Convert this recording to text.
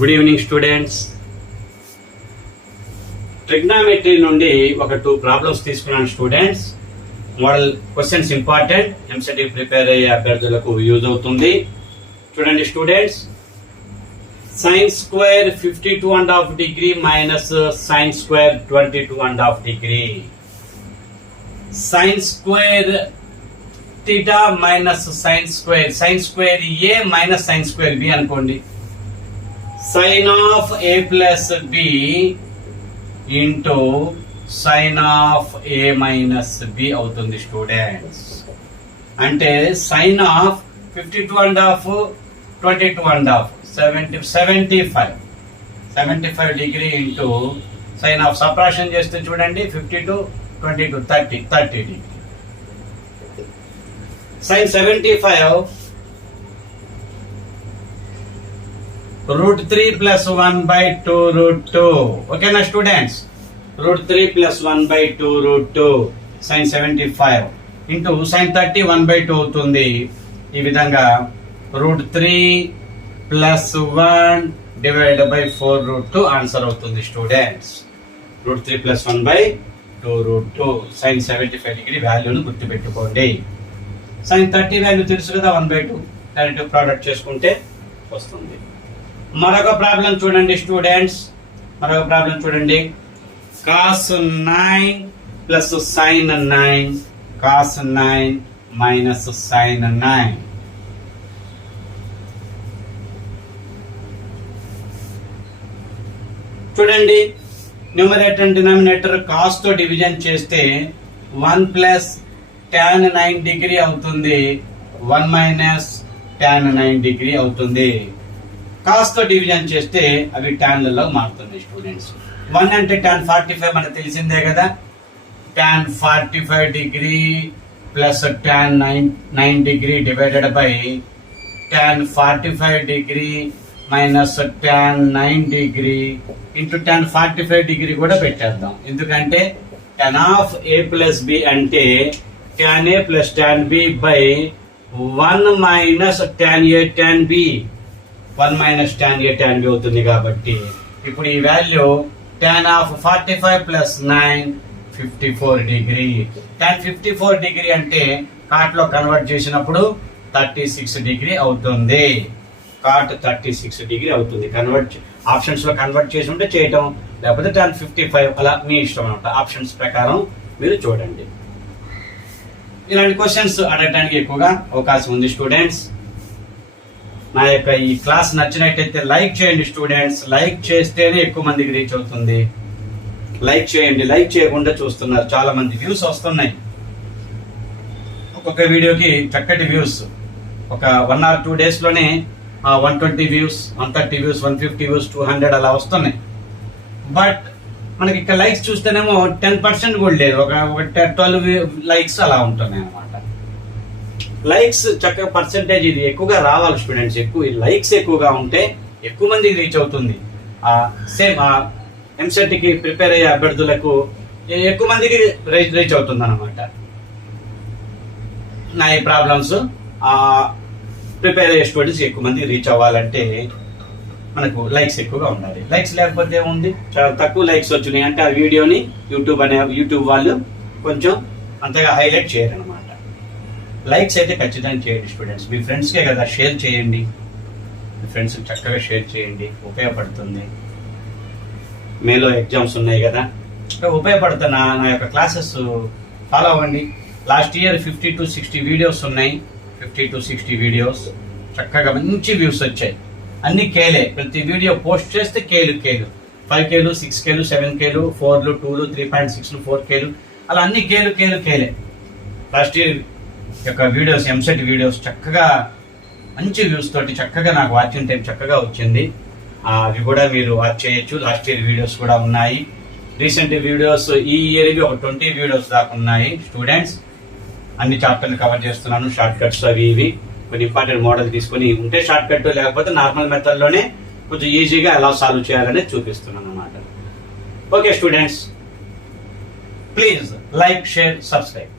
Good evening students. Trigonometry నుండి ఒక 2 problems తీసుకున్నాను students. Model questions important, EAMCET prepare అయ్యే అభ్యర్థులకు యూజ్ అవుతుంది. చూడండి students, sine square 52.5 degree minus sine square 22.5 degree. Sine square theta minus sine square A minus sine square B అనుకోండి. Sine of A plus B into sine of A minus B అవుతుంది students. అంటే sine of 52.5 22.5 75 degree into sine of subtraction చేస్తే చూడండి 52 22 30 degree. Sign 75 √3 + 1/2 ఓకేనా students? √3 + 1/2 sign 75 into sine 30 1/2 అవుతుంది. ఈ విధంగా √3 + 1 / 4√2 answer అవుతుంది స్టూడెంట్స్. √3 + 1/2 సైన్ 75 డిగ్రీ వాల్యూను గుర్తుపెట్టుకోండి. సైన్ 30 వాల్యూ తెలుసు కదా, 1/2 డైరెక్ట్ ప్రోడక్ట్ చేసుకుంటే వస్తుంది. మరొక ప్రాబ్లం చూడండి students, cos 9 + sin 9 cos 9 minus sin 9. చూడండి, న్యూమరేటర్ అండ్ డినామినేటర్ కాస్ తో డివిజన్ చేస్తే 1 + tan 9 డిగ్రీ అవుతుంది, 1 - tan 9 డిగ్రీ అవుతుంది. కాస్ తో డివిజన్ చేస్తే అవి ట్యాన్లలో మారుతుంది స్టూడెంట్స్. 1 అంటే tan 45 మనకు తెలిసిందే కదా. tan 45 degree plus tan 9 degree divided by tan 45 degree minus tan 9 degree into tan 45 degree కూడా పెట్టేద్దాం. ఎందుకంటే tan ఆఫ్ a + b అంటే tan a + tan b by 1 - tan a tan b 1 - tan a tan b అవుతుంది. కాబట్టి ఇప్పుడు ఈ value tan of 45 + 9 54 degree. tan 54 degree అంటే cot లో కన్వర్ట్ చేసినప్పుడు 36 డిగ్రీ అవుతుంది. కాట్ 36 డిగ్రీ అవుతుంది. కన్వర్ట్ ఆప్షన్స్ లో కన్వర్ట్ చేసి ఉంటే చేయటం, లేకపోతే tan 55 అలా మీ ఇష్టం అనమాట. ఆప్షన్స్ ప్రకారం మీరు చూడండి. ఇలాంటి క్వశ్చన్స్ అడగడానికి ఎక్కువగా అవకాశం ఉంది స్టూడెంట్స్. నా యొక్క ఈ క్లాస్ నచ్చినట్టయితే లైక్ చేయండి స్టూడెంట్స్. లైక్ చేస్తేనే ఎక్కువ మందికి రీచ్ అవుతుంది. లైక్ చేయండి. లైక్ చేయకుండా చూస్తున్నారు చాలా మంది. వ్యూస్ వస్తున్నాయి, ఒక్కొక్క వీడియోకి చక్కటి వ్యూస్. ఒక 1 or 2 days లోనే 120 వ్యూస్, 130 వ్యూస్, 150 వ్యూస్, 200 అలా వస్తున్నాయి. బట్ మనకి ఇక్కడ లైక్స్ చూస్తేనేమో 10% కూడా లేదు. ఒక 12 లైక్స్ అలా ఉంటున్నాయి అనమాట. లైక్స్ చక్కగా పర్సెంటేజ్ ఇది ఎక్కువగా రావాలి స్టూడెంట్స్. ఎక్కువ లైక్స్ ఎక్కువగా ఉంటే ఎక్కువ మందికి రీచ్ అవుతుంది. సేమ్ ఎంసెట్ కి ప్రిపేర్ అయ్యే అభ్యర్థులకు ఎక్కువ మందికి రీచ్ అవుతుంది అనమాట. నా ఈ ప్రాబ్లమ్స్ ప్రిపేర్ అయ్యే స్టూడెంట్స్ ఎక్కువ మందికి రీచ్ అవ్వాలంటే మనకు లైక్స్ ఎక్కువగా ఉండాలి. లైక్స్ లేకపోతే ఏముంది, చాలా తక్కువ లైక్స్ వచ్చినాయి అంటే ఆ వీడియోని యూట్యూబ్ వాళ్ళు కొంచెం అంతగా హైలైట్ చేయరు అనమాట. లైక్స్ అయితే ఖచ్చితంగా చేయండి స్టూడెంట్స్. మీ ఫ్రెండ్స్కే కదా, షేర్ చేయండి. మీ ఫ్రెండ్స్ చక్కగా షేర్ చేయండి, ఉపయోగపడుతుంది. మేలో ఎగ్జామ్స్ ఉన్నాయి కదా, ఉపయోగపడుతున్న నా యొక్క క్లాసెస్ ఫాలో అవ్వండి. లాస్ట్ ఇయర్ 50 to 60 వీడియోస్ ఉన్నాయి. 50 to 60 వీడియోస్ చక్కగా మంచి వ్యూస్ వచ్చాయి. అన్ని కేలే. ప్రతి వీడియో పోస్ట్ చేస్తే కేలు 5K 6K 7K 4 2 3.6 4K అలా అన్ని కేలే. లాస్ట్ ఇయర్ యొక్క వీడియోస్, ఎంసెట్ వీడియోస్ చక్కగా మంచి వ్యూస్ తోటి చక్కగా నాకు వాచింగ్ టైం చక్కగా వచ్చింది. అవి కూడా మీరు వాచ్ చేయొచ్చు. లాస్ట్ ఇయర్ వీడియోస్ కూడా ఉన్నాయి. రీసెంట్ వీడియోస్ ఈ ఇయర్వి ఒక 20 వీడియోస్ దాకా ఉన్నాయి స్టూడెంట్స్. అన్ని చాప్టర్లు కవర్ చేస్తున్నాను. షార్ట్ కట్స్ అవి ఇవి కొన్ని ఇంపార్టెంట్ మోడల్ తీసుకుని ఉంటే షార్ట్ కట్, లేకపోతే నార్మల్ మెథడ్ లోనే కొంచెం ఈజీగా ఎలా సాల్వ్ చేయాలనేది చూపిస్తున్నాను అన్నమాట. Okay students, please like, share, subscribe.